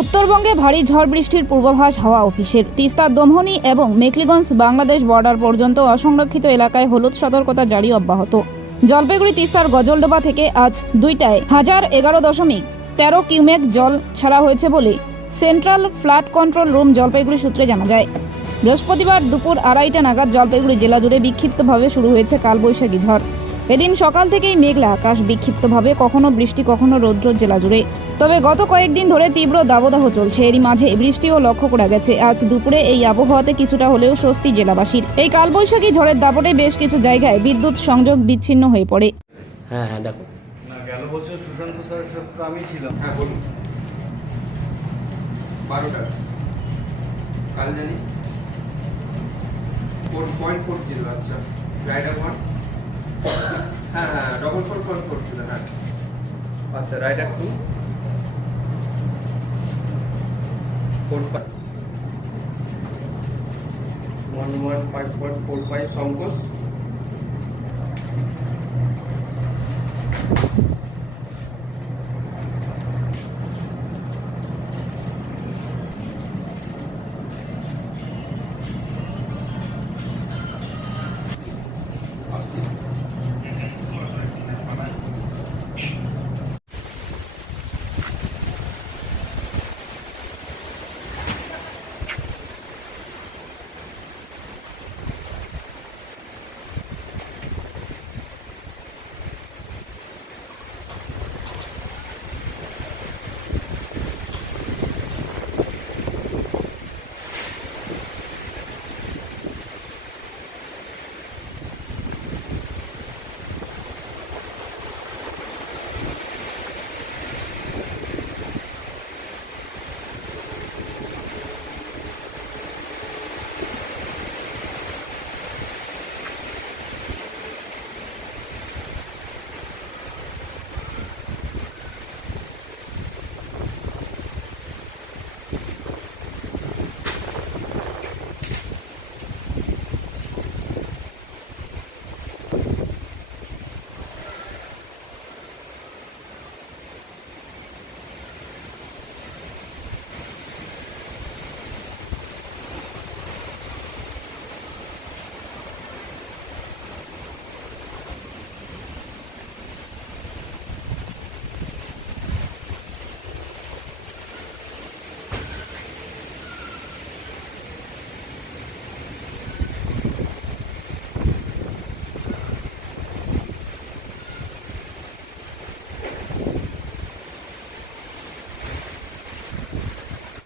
উত্তরবঙ্গে ভারী ঝড় বৃষ্টির পূর্বাভাস হাওয়া অফিসের। তিস্তার দমহনি এবং মেকলিগঞ্জ বাংলাদেশ বর্ডার পর্যন্ত অসংরক্ষিত এলাকায় হলুদ সতর্কতা জারি অব্যাহত। জলপাইগুড়ি, তিস্তার গজলডোবা থেকে আজ দুইটায় হাজার এগারো দশমিক তেরো কিউমেক জল ছাড়া হয়েছে বলে central flood control room Jalpaiguri সূত্রে জানা যায়। বৃহস্পতিবার দুপুর আড়াইটা নাগাদ জলপাইগুড়ি জেলা জুড়ে বিক্ষিপ্তভাবে শুরু হয়েছে কালবৈশাখী ঝড়। এদিন সকাল থেকেই মেঘলা আকাশ বিক্ষিপ্তভাবে কখনো বৃষ্টি কখনো রৌদ্র জেলা জুড়ে। তবে গত কয়েকদিন ধরে তীব্র দাবদাহ চলছে। এরই মাঝে বৃষ্টিও লক্ষ্য করা গেছে। আজ দুপুরে এই আবহাওয়াতে কিছুটা হলেও স্বস্তি জেলাবাসীর। এই কালবৈশাখী ঝড়ের দাপটে বেশ কিছু জায়গায় বিদ্যুৎ সংযোগ বিচ্ছিন্ন হয়ে পড়ে। হ্যাঁ হ্যাঁ দেখো। গেল বছর সুশান্ত স্যারের সাথে তো আমি ছিলাম। হ্যাঁ বলুন। বারোটা। কাল জানি। ফোর পয়েন্ট ফোর ছিল আচ্ছা। Rider one. হ্যাঁ হ্যাঁ ডবল ফোর পয়েন্ট ফোর ছিল আচ্ছা rider two four five one one five point four five সংকোচ।